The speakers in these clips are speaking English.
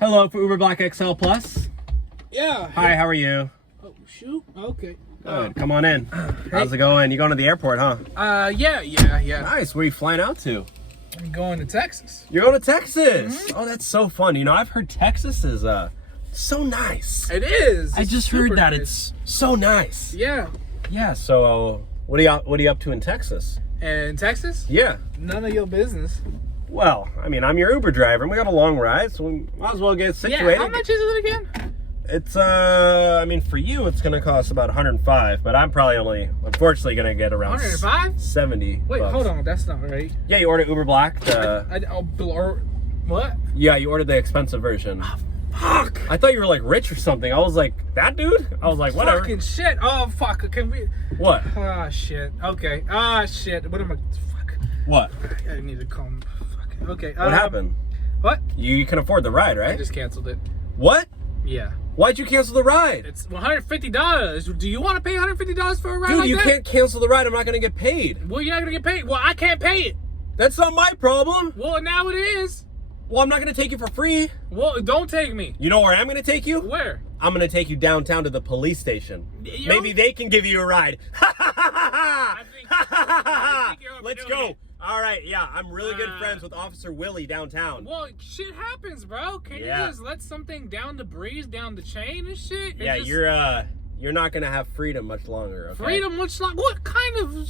Hello for Uber Black XL Plus. Yeah. Hi, how are you? Oh, shoot. Okay. Good. Come on in. How's it going? You going to the airport, huh? Yeah. Nice. Where are you flying out to? I'm going to Texas. You're going to Texas. Oh, that's so fun. You know, I've heard Texas is so nice. It is. I just heard that it's so nice. Yeah. Yeah. So, what are you up to in Texas? In Texas? Yeah. None of your business. Well, I mean, I'm your Uber driver, and we got a long ride, so we might as well get situated. Yeah. How much is it again? It's I mean, for you, it's gonna cost about 105, but I'm probably only, unfortunately, gonna get around 105? 70. Wait, bucks. hold on. That's not right. Yeah, you ordered Uber Black. What? Yeah, you ordered the expensive version. Oh, fuck. I thought you were like rich or something. I was like, that dude? I was like, whatever. Fucking shit. Oh, fuck. Can we? What? Ah, shit. Okay. Ah, shit. What am I? Fuck. What? I need to calm. Fuck. Okay. What happened? What? You can afford the ride, right? I just canceled it. What? Yeah. Why'd you cancel the ride? It's $150. Do you want to pay $150 for a ride Dude, like you that? can't cancel the ride. I'm not gonna get paid. Well, you're not gonna get paid. Well, I can't pay it. That's not my problem. Well, now it is. Well, I'm not gonna take you for free. Well, don't take me. You know where I'm gonna take you? Where? I'm gonna take you downtown to the police station. Maybe they can give you a ride. I think you're Let's overdoing go. it. All right, yeah, I'm really good friends with Officer Willie downtown. Well, shit happens, bro. Can you just let something down the breeze, down the chain and shit? Yeah, you're not gonna have freedom much longer. Okay? Freedom, what kind of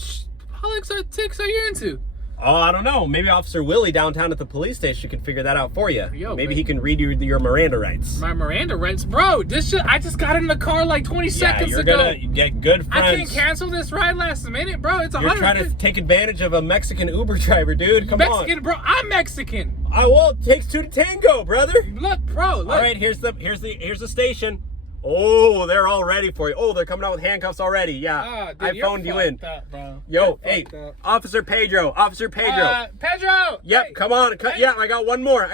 politics are you into? Oh, I don't know. Maybe Officer Willie downtown at the police station can figure that out for you. Yo, Maybe man. he can read your Miranda rights. My Miranda rights, bro. This shit. I just got in the car like 20 seconds you're ago. gonna get good friends. I can't cancel this ride last minute, bro. It's You're trying to take advantage of a Mexican Uber driver, dude. Come on. Mexican, bro. I'm Mexican. Well, it takes two to tango, brother. Look, bro. Look. All right, here's the station. Oh, they're all ready for you. Oh, they're coming out with handcuffs already. Yeah, Dude, I phoned you in. Up, bro. Yo, hey, Officer Pedro. Pedro. Yep, Hey. come on. Yeah, I got one more.